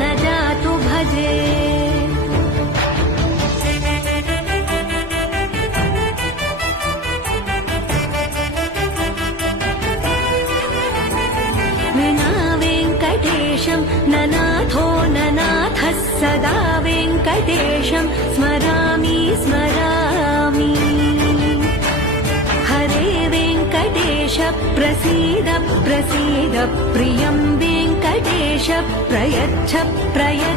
न जातु भजे। विना वेङ्कटेशं ननाथो ननाथः सदा वेङ्कटेशं स्मरामि स्मरामि। हरे वेङ्कटेश प्रसीद प्रसीद प्रियं वेङ्कटेश प्रयच्छ प्रयच्छ।